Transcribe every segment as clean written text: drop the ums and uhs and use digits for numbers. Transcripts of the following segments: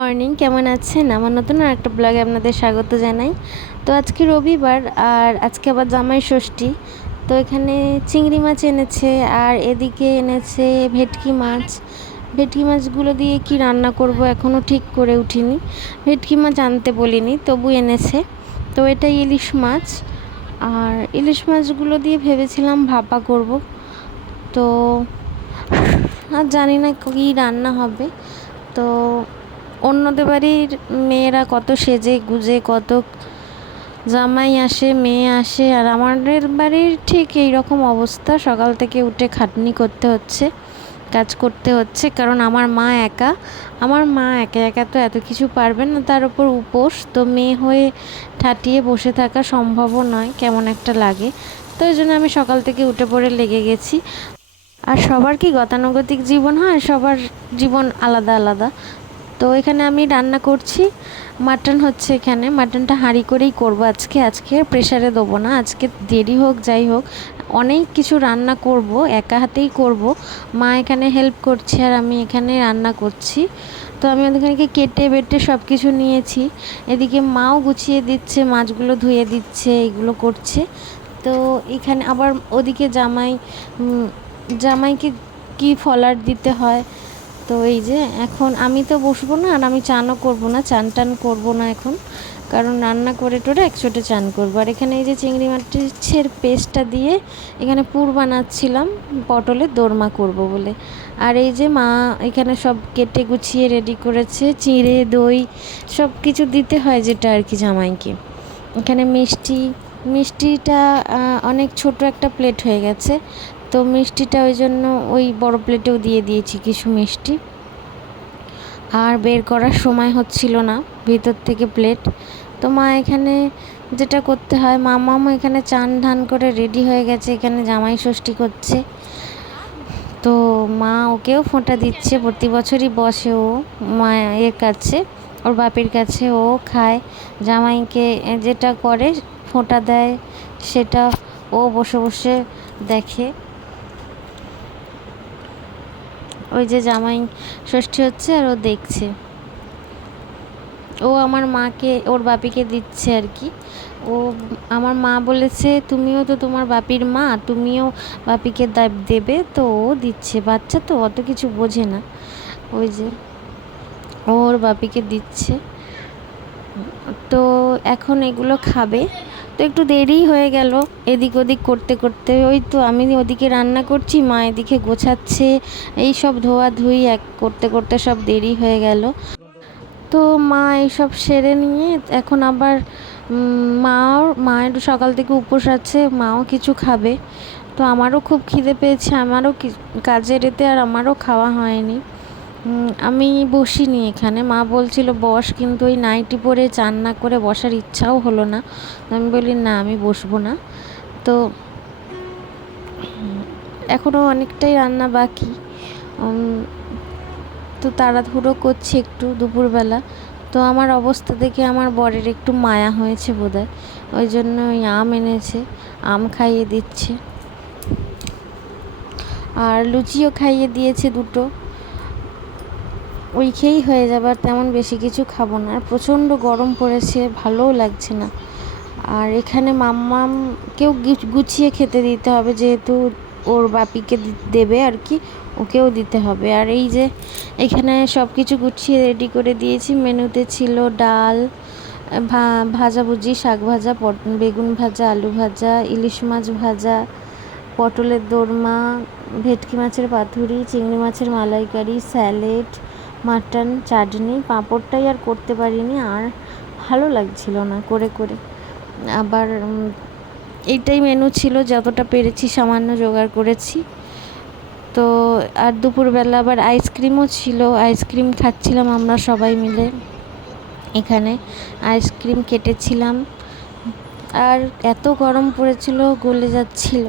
Morning, কেমন আছেন? আমার নতুন আরেকটা ব্লগে আপনাদের স্বাগত জানাই। তো আজকে রবিবার, আর আজকে আবার জামাই ষষ্ঠী। তো এখানে চিংড়ি মাছ এনেছে, আর এদিকে এনেছে ভেটকি মাছ। ভেটকি মাছগুলো দিয়ে কি রান্না করব এখনও ঠিক করে উঠিনি। ভেটকি মাছ আনতে বলিনি, তবু এনেছে। তো এটা ইলিশ মাছ, আর ইলিশ মাছগুলো দিয়ে ভেবেছিলাম ভাপা করব। তো আর জানি না কী রান্না হবে। তো অন্যদের বাড়ির মেয়েরা কত সেজে গুজে, কত জামাই আসে, মেয়ে আসে, আর আমাদের বাড়ির ঠিক এই রকম অবস্থা। সকাল থেকে উঠে খাটনি করতে হচ্ছে, কাজ করতে হচ্ছে, কারণ আমার মা একা। আমার মা একা একা তো এত কিছু পারবে না, তার উপর উপোস। তো মেয়ে হয়ে ঠাটিয়ে বসে থাকা সম্ভবও নয়, কেমন একটা লাগে। তো ওই জন্য আমি সকাল থেকে উঠে পড়ে লেগে গেছি। আর সবার কি গতানুগতিক জীবন হয়? সবার জীবন আলাদা আলাদা। তো এখানে আমি রান্না করছি, মাটন হচ্ছে। এখানে মাটনটা হাঁড়ি করেই করব আজকে প্রেশারে দেবো না। আজকে দেরি হোক যাই হোক, অনেক কিছু রান্না করব, একা হাতেই করব। মা এখানে হেল্প করছে, আর আমি এখানে রান্না করছি। তো আমি ওখানে কেটে বেটে সব কিছু নিয়েছি। এদিকে মাও গুছিয়ে দিচ্ছে, মাছগুলো ধুয়ে দিচ্ছে, এগুলো করছে। তো এখানে আবার ওদিকে জামাইকে কি ফলার দিতে হয়। তো এই যে এখন আমি তো বসবো না, আর আমি চানও করবো না, চান টান করবো না এখন, কারণ রান্না করে টোরে একচোটে চান করবো। আর এখানে এই যে চিংড়ি মাছের পেস্টটা দিয়ে এখানে পুর বানাচ্ছিলাম, পটলের দোরমা করব বলে। আর এই যে মা এখানে সব কেটে গুছিয়ে রেডি করেছে, চিঁড়ে দই সব কিছু দিতে হয়, যেটা আর কি জামাইকে। এখানে মিষ্টিটা অনেক ছোট একটা প্লেট হয়ে গেছে। তো মিষ্টিটা ওই জন্য ওই বড় প্লেটেও দিয়ে দিয়েছি কিছু মিষ্টি। আর বের করার সময় হচ্ছিল না ভিতর থেকে প্লেট। তো মা এখানে যেটা করতে হয়, মামামও এখানে চান ধান করে রেডি হয়ে গেছে, এখানে জামাই ষষ্ঠী করছে। তো মা ওকেও ফোঁটা দিচ্ছে, প্রতি বছরই বসে ও মায়ের কাছে, ওর বাপের কাছে ও খায়। জামাইকে যেটা করে ফোঁটা দেয়, সেটা ও বসে বসে দেখে। ওই যে জামাই ষষ্ঠী হচ্ছে আর ও দেখছে। ও আমার মাকে, ওর বাপিকে দিচ্ছে আর কি। ও আমার মা বলেছে, তুমিও তো তোমার বাপির মা, তুমিও বাপিকে দেবে। তো ও দিচ্ছে, বাচ্চা তো অত কিছু বোঝে না। ওই যে ওর বাপিকে দিচ্ছে। তো এখন এগুলো খাবে। তো একটু দেরি হয়ে গেল এদিক ওদিক করতে করতে। ওই তো আমি ওদিকে রান্না করছি, মা এদিকে গোছাচ্ছে, এই সব ধোয়াধুয়ি করতে করতে সব দেরি হয়ে গেল। তো মা এইসব সেরে নিয়ে এখন আবার মায়ের সকাল থেকে উপোস আছে, মাও কিছু খাবে। তো আমারও খুব খিদে পেয়েছে, আমারও কাজের এতে আর আমারও খাওয়া হয়নি। আমি বসিনি এখানে, মা বলছিল বস, কিন্তু ওই নাইটি পরে চান না করে বসার ইচ্ছাও হলো না। আমি বলি না, আমি বসবো না। তো এখনও অনেকটাই রান্না বাকি। তো তাড়াহুড়ো করছি একটু দুপুরবেলা। তো আমার অবস্থা দেখে আমার বরের একটু মায়া হয়েছে বোধহয়, ওই জন্য ওই আম এনেছে, আম খাইয়ে দিচ্ছে, আর লুচিও খাইয়ে দিয়েছে দুটো। ওই খেয়েই হয়ে যাবে, আর তেমন বেশি কিছু খাবো না। আর প্রচণ্ড গরম পড়েছে, ভালোও লাগছে না। আর এখানে মাম্মামকেও গুছিয়ে খেতে দিতে হবে, যেহেতু ওর বাপিকে দেবে আর কি, ওকেও দিতে হবে। আর এই যে এখানে সব কিছু গুছিয়ে রেডি করে দিয়েছি। মেনুতে ছিল ডাল, ভাজাভুজি, শাক ভাজা, বেগুন ভাজা, আলু ভাজা, ইলিশ মাছ ভাজা, পটলের দোরমা, ভেটকি মাছের পাতুরি, চিংড়ি মাছের মালাইকারি, স্যালাড, মাটন, চাটনি, পাঁপড়টাই আর করতে পারিনি, আর ভালো লাগছিল না করে করে। আবার এইটাই মেনু ছিল, যতটা পেরেছি সামান্য জোগাড় করেছি। তো আর দুপুরবেলা আবার আইসক্রিমও ছিল, আইসক্রিম খাচ্ছিলাম আমরা সবাই মিলে। এখানে আইসক্রিম কেটেছিলাম, আর এত গরম পড়েছিল, গলে যাচ্ছিল,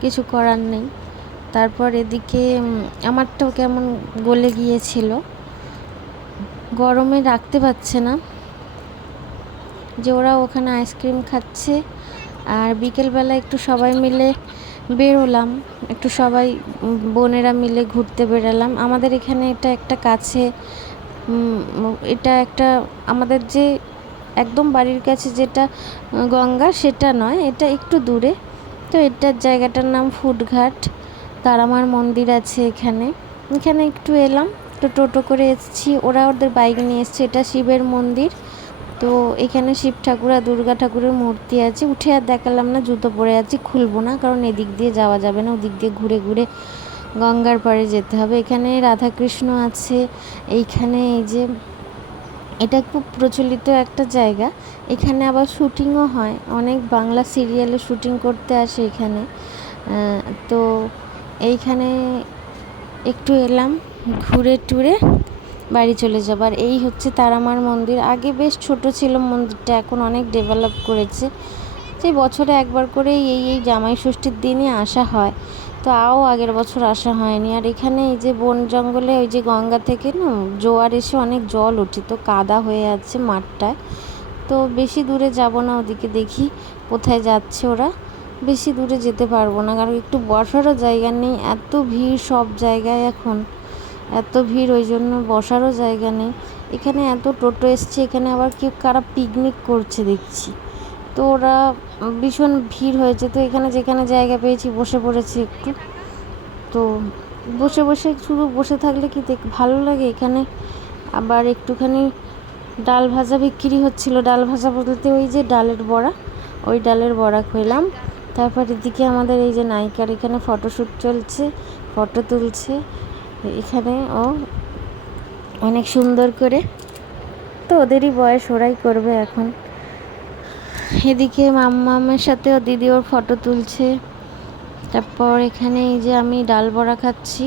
কিছু করার নেই। তারপর এদিকে আমারটাও কেমন গলে গিয়েছিল, গরমে রাখতে পারছে না। যে ওরা ওখানে আইসক্রিম খাচ্ছে, আর বিকেলবেলা একটু সবাই মিলে বেরোলাম, একটু সবাই বোনেরা মিলে ঘুরতে বেরোলাম। আমাদের এখানে এটা একটা কাছে এটা একটা আমাদের যে একদম বাড়ির কাছে যেটা গঙ্গা সেটা নয়, এটা একটু দূরে। তো এটার জায়গাটার নাম ফুটঘাট। তারামার মন্দির আছে এখানে। এখানে একটু এলাম, তো টোটো করে এসেছি, ওরা ওদের বাইক নিয়ে এসছে। এটা শিবের মন্দির। তো এখানে শিব ঠাকুর আর দুর্গা ঠাকুরের মূর্তি আছে। উঠে আর দেখালাম না, জুতো পরে আছি, খুলবো না, কারণ এদিক দিয়ে যাওয়া যাবে না, ওদিক দিয়ে ঘুরে ঘুরে গঙ্গার পাড়ে যেতে হবে। এখানে রাধাকৃষ্ণ আছে। এইখানে এই যে এটা খুব প্রচলিত একটা জায়গা। এখানে আবার শুটিংও হয়, অনেক বাংলা সিরিয়ালে শুটিং করতে আসে এখানে। তো এইখানে একটু এলাম, ঘুরে টুরে বাড়ি চলে যাব। আর এই হচ্ছে তারামার মন্দির। আগে বেশ ছোট ছিল মন্দিরটা, এখন অনেক ডেভেলপ করেছে। যে বছরে একবার করে এই জামাই ষষ্ঠীর দিনই আসা হয়, তো আগের বছর আসা হয়নি। আর এখানে এই যে বন জঙ্গলে ওই যে গঙ্গা থেকে না জোয়ার এসে অনেক জল ওঠে, তো কাদা হয়ে আছে মাঠটায়। তো বেশি দূরে যাব না, ওদিকে দেখি কোথায় যাচ্ছে ওরা। বেশি দূরে যেতে পারবো না, কারণ একটু বসারও জায়গা নেই, এত ভিড় সব জায়গায় এখন, এত ভিড়, ওই জন্য বসারও জায়গা নেই। এখানে এত টোটো এসছে, এখানে আবার কেউ কারা পিকনিক করছে দেখছি। তো ওরা ভীষণ ভিড় হয়েছে, তো এখানে যেখানে জায়গা পেয়েছি বসে পড়েছি একটু। তো বসে বসে শুধু বসে থাকলে কি ভালো লাগে এখানে। আবার একটুখানি ডাল ভাজা বিক্রি হচ্ছিল, ডাল ভাজা বলতে ওই যে ডালের বড়া, ওই ডালের বড়া খেলাম। তারপর এদিকে আমাদের এই যে নায়িকার এখানে ফটোশ্যুট চলছে, ফটো তুলছে এখানে ও অনেক সুন্দর করে। তো ওদেরই বয়স, ওরাই করবে এখন। এদিকে মাম্মামের সাথে ও দিদি ওর ফটো তুলছে। তারপর এখানে এই যে আমি ডাল বড়া খাচ্ছি।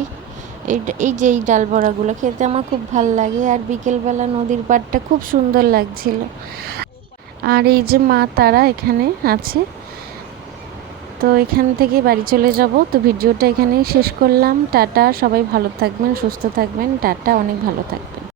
এই ডাল বড়াগুলো খেতে আমার খুব ভাল লাগে। আর বিকেলবেলা নদীর পাড়টা খুব সুন্দর লাগছিল। আর এই যে মা তারা এখানে আছে। তো এখান থেকে বাড়ি চলে যাব। তো ভিডিওটা এখানেই শেষ করলাম। টাটা, সবাই ভালো থাকবেন, সুস্থ থাকবেন। টাটা, অনেক ভালো থাকবেন।